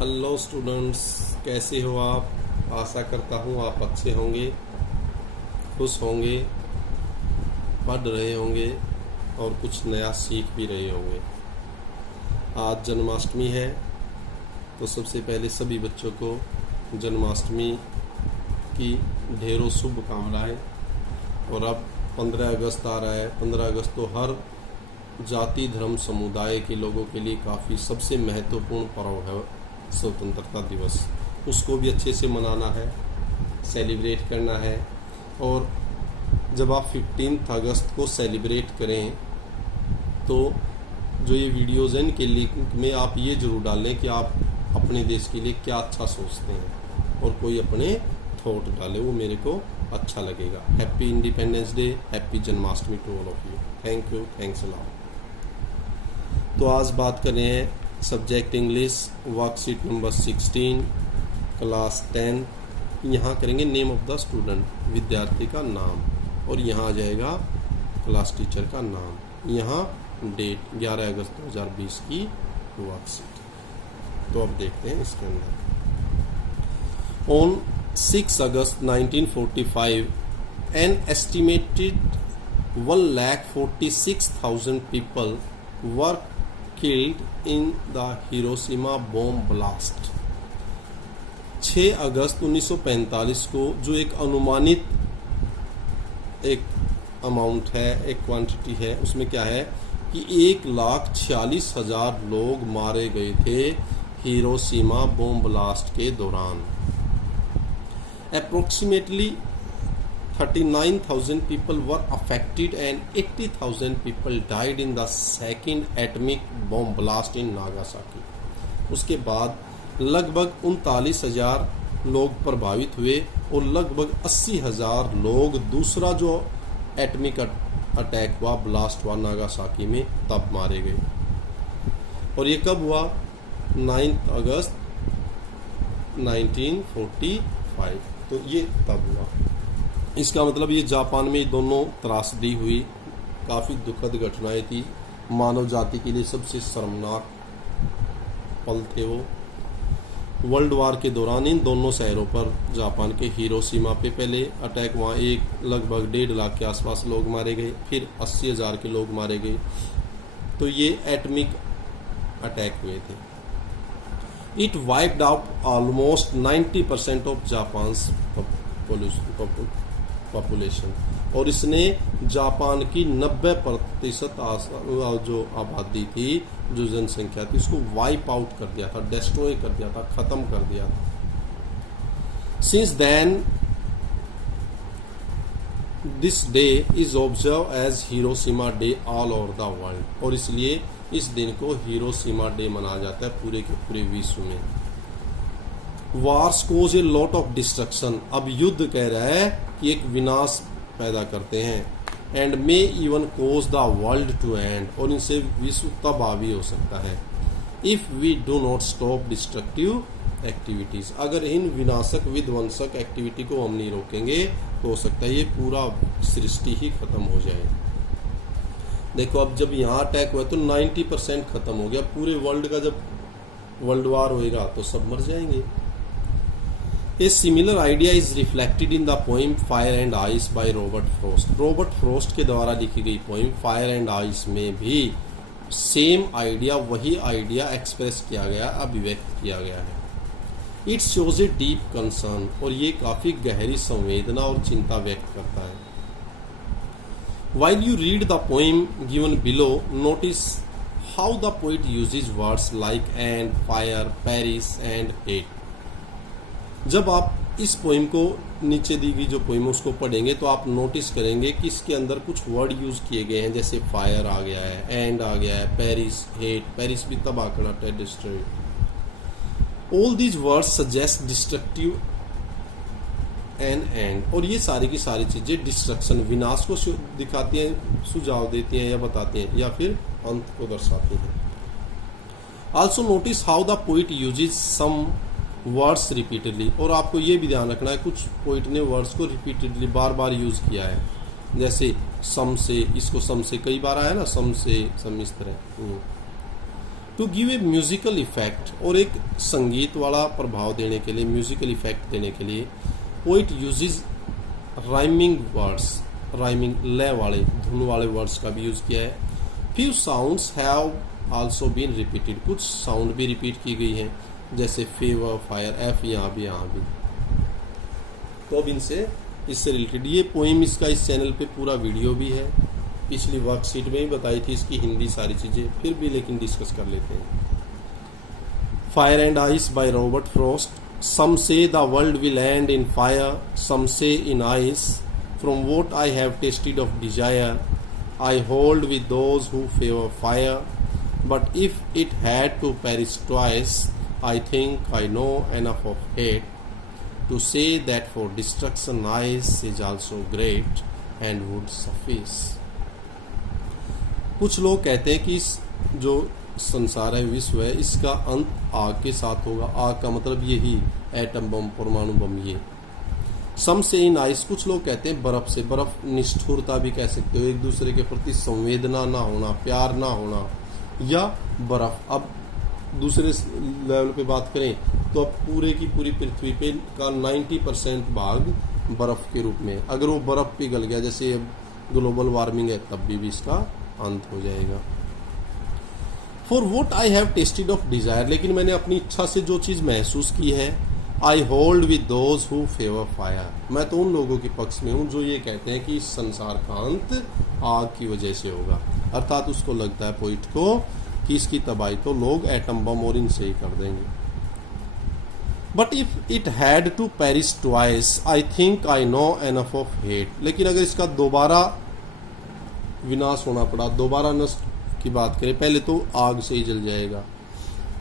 Hello students, कैसे हो आप। आशा करता हूँ आप अच्छे होंगे, खुश होंगे, पढ़ रहे होंगे और कुछ नया सीख भी रहे होंगे। आज जन्माष्टमी है, तो सबसे पहले सभी बच्चों को जन्माष्टमी की ढेरों शुभकामनाएं। और अब 15 अगस्त आ रहा है। 15 अगस्त तो हर जाति धर्म समुदाय के लोगों के लिए काफ़ी सबसे महत्वपूर्ण पर्व है, स्वतंत्रता दिवस। उसको भी अच्छे से मनाना है, सेलिब्रेट करना है। और जब आप 15 अगस्त को सेलिब्रेट करें तो जो ये वीडियोज़ हैं इनके लिंक में आप ये ज़रूर डालें कि आप अपने देश के लिए क्या अच्छा सोचते हैं और कोई अपने थॉट डाले, वो मेरे को अच्छा लगेगा। Happy independence day, happy Janmashtami to all of you. Thank you, thanks a lot. तो आज बात कर रहे हैं subject English, worksheet number 16, class 10। यहाँ करेंगे नेम ऑफ द स्टूडेंट, विद्यार्थी का नाम, और यहाँ आ जाएगा क्लास टीचर का नाम। यहाँ डेट 11 अगस्त 2020 की वर्कशीट। तो अब देखते हैं इसके अंदर। On 6 August 1945, an estimated 1,46,000 people were killed in the Hiroshima bomb blast। 6 अगस्त 1945 को जो एक अनुमानित एक अमाउंट है, एक क्वांटिटी है, उसमें क्या है कि 1,46,000 लोग मारे गए थे हिरोशिमा बॉम्ब ब्लास्ट के दौरान। Approximately 39,000 people were affected and 80,000 people died in the second atomic bomb blast in Nagasaki। उसके बाद लगभग 39,000 लोग प्रभावित हुए और लगभग 80,000 लोग दूसरा जो एटमिक अटैक हुआ, ब्लास्ट हुआ नागासाकी में, तब मारे गए। और ये कब हुआ? 9 अगस्त 1945। तो ये तब हुआ। इसका मतलब ये जापान में दोनों त्रासदी हुई, काफ़ी दुखद घटनाएं थी, मानव जाति के लिए सबसे शर्मनाक पल थे वो। वर्ल्ड वार के दौरान इन दोनों शहरों पर, जापान के हिरोशिमा पे पहले अटैक, वहाँ लगभग 1.5 लाख के आसपास लोग मारे गए, फिर 80,000 के लोग मारे गए। तो ये एटमिक अटैक हुए थे। It wiped out almost 90% of Japan's population। और इसने जापान की 90% जो आबादी थी, जो जनसंख्या थी, उसको वाइप आउट कर दिया था, डिस्ट्रॉय कर दिया था, खत्म कर दिया था। Since then this day is observed as Hiroshima Day all over the world। और इसलिए इस दिन को हिरोशिमा डे मनाया जाता है पूरे के पूरे विश्व में। Wars cause a lot of destruction. अब युद्ध कह रहा है कि एक विनाश पैदा करते हैं। And may even cause the world to end. और इनसे विश्व तबाह भी हो सकता है। If we do not stop destructive activities. अगर इन विनाशक विध्वंसक एक्टिविटी को हम नहीं रोकेंगे तो हो सकता है ये पूरा सृष्टि ही खत्म हो जाए। देखो, अब जब यहाँ अटैक हुआ तो 90% खत्म हो गया। पूरे वर्ल्ड का जब वर्ल्ड वार होएगा तो सब मर जाएंगे। A similar idea is reflected in the poem fire and ice by Robert Frost. Robert Frost के द्वारा लिखी गई पोइम फायर एंड आइस में भी सेम आइडिया, वही आइडिया एक्सप्रेस किया गया, अभिव्यक्त किया गया है। It shows a deep concern. और ये काफी गहरी संवेदना और चिंता व्यक्त करता है। While you read the poem given below, notice how the poet uses words like and, fire, Paris and hate। जब आप इस पोइम को, नीचे दी गई जो पोइम है उसको पढ़ेंगे तो आप नोटिस करेंगे कि इसके अंदर कुछ वर्ड यूज किए गए हैं, जैसे फायर आ गया है, एंड आ गया है, पेरिस, हेट, पेरिस भी तबाह करना, destroy. All these words suggest destructive and. और ये सारी की सारी चीजें डिस्ट्रक्शन, विनाश को दिखाती हैं, सुझाव देती हैं या बताती हैं, या फिर अंत को दर्शाती हैं। Also notice how the poet uses some words repeatedly. और आपको ये भी ध्यान रखना है, कुछ पोइट ने वर्ड्स को रिपीटेडली बार बार यूज किया है, जैसे सम से, इसको सम से कई बार आया ना, सम से, सम इस तरह। To give a musical effect, और एक संगीत वाला प्रभाव देने के लिए, म्यूजिकल इफेक्ट देने के लिए poet uses rhyming words, rhyming लय वाले, धुन वाले वर्ड्स का भी यूज किया है। Few sounds have also been repeated, कुछ साउंड भी रिपीट की गई हैं, जैसे फेवर, फायर, एफ यहाँ भी यहाँ भी। तो अब इससे रिलेटेड ये पोइम, इसका इस चैनल पे पूरा वीडियो भी है, पिछली वर्कशीट में ही बताई थी इसकी हिंदी सारी चीजें, फिर भी लेकिन डिस्कस कर लेते हैं। Fire and ice by Robert Frost. Some say the world will end in fire, some say in ice, from what I have tasted of desire, I hold with those who favour fire, but if it had to perish twice, I think I know enough of hate to say that for destruction ice is also great and would suffice। कुछ लोग कहते हैं कि इस जो संसार है, विश्व है, इसका अंत आग के साथ होगा। आग का मतलब यही एटम बम, परमाणु बम। ये सम से इन आइस, कुछ लोग कहते हैं बर्फ से। बर्फ निष्ठुरता भी कह सकते हो, एक दूसरे के प्रति संवेदना ना होना, प्यार ना होना, या बर्फ। अब दूसरे लेवल पे बात करें तो अब पूरे की पूरी पृथ्वी पे का 90% भाग बर्फ के रूप में, अगर वो बर्फ पिघल गया, जैसे ग्लोबल वार्मिंग है, तब भी इसका अंत हो जाएगा। For what I have tasted of Dzire, लेकिन मैंने अपनी इच्छा से जो चीज महसूस की है, आई hold with those who favour fire, मैं तो उन लोगों के पक्ष में हूं जो ये कहते हैं कि इस संसार का अंत आग की वजह से होगा। अर्थात उसको लगता है, पोइट को, कि इसकी तबाही तो लोग एटम बम और इनसे ही कर देंगे। But if it had to perish twice, I think I know enough of hate, लेकिन अगर इसका दोबारा विनाश होना पड़ा, दोबारा नष्ट की बात करें, पहले तो आग से ही जल जाएगा,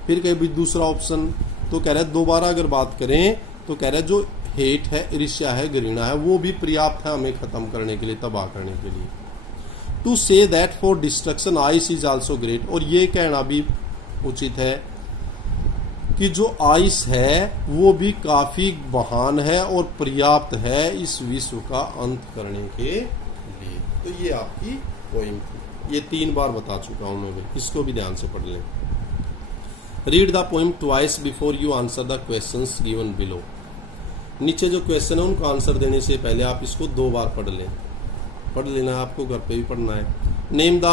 फिर कहीं भी दूसरा ऑप्शन तो कह रहा है, दोबारा अगर बात करें तो कह रहा है जो हेट है, ईर्ष्या है, घृणा है, वो भी पर्याप्त है हमें खत्म करने के लिए, तबाह करने के लिए। To say that for destruction ice is also great, और ये कहना भी उचित है कि जो आइस है वो भी काफी महान है और पर्याप्त है इस विश्व का अंत करने के लिए। तो ये आपकी पोइम थी, ये 3 बार बता चुका हूं मैं भी, इसको भी ध्यान से पढ़ लें। Read the poem twice before you answer the questions given below. नीचे जो क्वेश्चन है उनको आंसर देने से पहले आप इसको 2 बार पढ़ लें, पढ़ लेना है, आपको घर पे भी पढ़ना है। Name the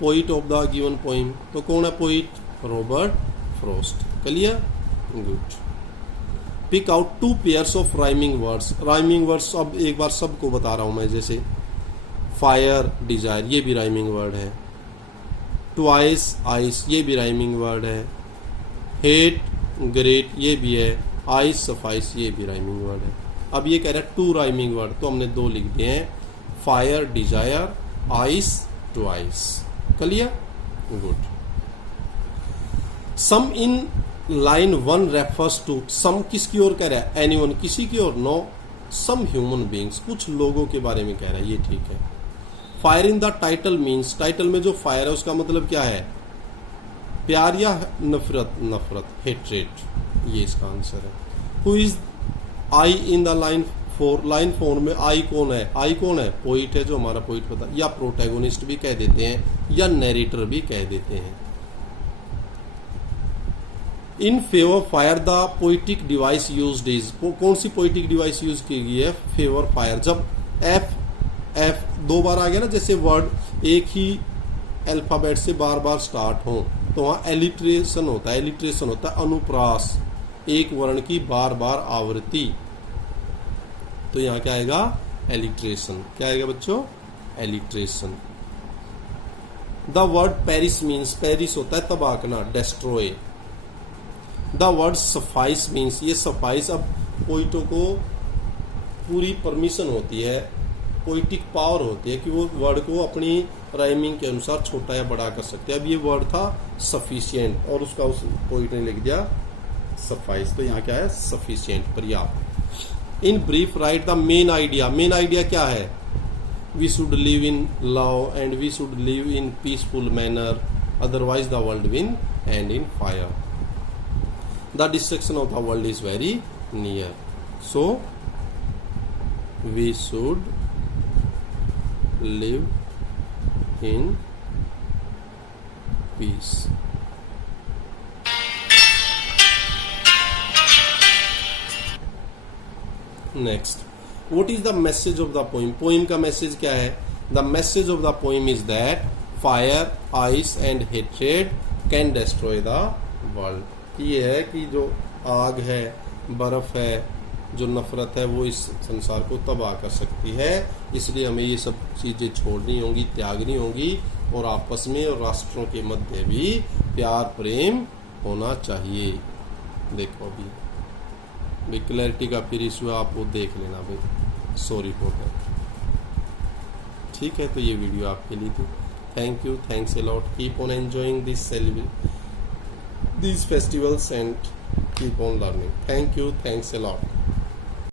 poet of the given poem, तो कौन है poet? Robert Frost. Clear? Good. Pick out 2 pairs of rhyming words. Rhyming words अब एक बार सबको बता रहा हूं मैं, जैसे फायर, डिजायर, ये भी राइमिंग वर्ड है। ट्वाइस, आइस, ये भी राइमिंग वर्ड है। हेट, ग्रेट, ये भी है। आइस, सफाइस, ये भी राइमिंग वर्ड है। अब ये कह रहा है 2 राइमिंग वर्ड, तो हमने 2 लिख दिए हैं, fire, desire, ice, twice. Clear? Good. Some in line 1 refers to, some किसकी ओर कह रहा है? एनीवन, किसी की ओर? नो, सम ह्यूमन बींग्स, कुछ लोगों के बारे में कह रहा है, ये ठीक है। Fire in the title means, title में जो फायर है उसका मतलब क्या है? प्यार या नफरत? नफरत, हेट्रेड, ये इसका आंसर है। Who is I in the line 4, line 4 में आई कौन है? आई कौन है? पोइट है, जो हमारा पोइट पता, या प्रोटैगोनिस्ट भी कह देते हैं, या नैरेटर भी कह देते हैं। In favour fire the poetic device used is, कौन सी पोइटिक डिवाइस यूज की गई है? Favour fire. जब एफ 2 बार आ गया ना, जैसे वर्ड एक ही अल्फाबेट से बार बार स्टार्ट हो, तो वहां एलिट्रेशन होता है, एलिट्रेशन होता है अनुप्रास, एक वर्ण की बार बार आवृत्ति, तो यहाँ क्या आएगा? एलिट्रेशन। क्या आएगा बच्चों? Alliteration. The word Paris means, Paris होता है तबाह करना, destroy. The word suffice means, ये सफाइस, अब पोइटों को पूरी परमिशन होती है, पोइटिक पावर होती है कि वो वर्ड को अपनी राइमिंग के अनुसार छोटा या बड़ा कर सकते हैं। अब ये वर्ड था सफिशिएंट, और उसका उस पोइट ने लिख दिया सफाइस, तो यहाँ क्या है? सफिशिएंट, पर्याप्त। In brief write the main idea. Main idea क्या है? We should live in love and we should live in peaceful manner, otherwise the world will end in fire. The destruction of the world is very near, so we should live in peace. Next, what is the message of the poem? Poem का message क्या है? The message of the poem is that fire, ice and hatred can destroy the world. ये है कि जो आग है, बर्फ है, जो नफरत है, वो इस संसार को तबाह कर सकती है। इसलिए हमें ये सब चीज़ें छोड़नी होंगी, त्यागनी होंगी, और आपस में और राष्ट्रों के मध्य भी प्यार प्रेम होना चाहिए। देखो अभी क्लैरिटी का फिर इशू आप वो देख लेना भाई, सॉरी फॉर दैट। ठीक है, तो ये वीडियो आपके लिए थी। Thank you, thanks a lot, keep on enjoying these festivals and keep on learning. Thank you, thanks a lot.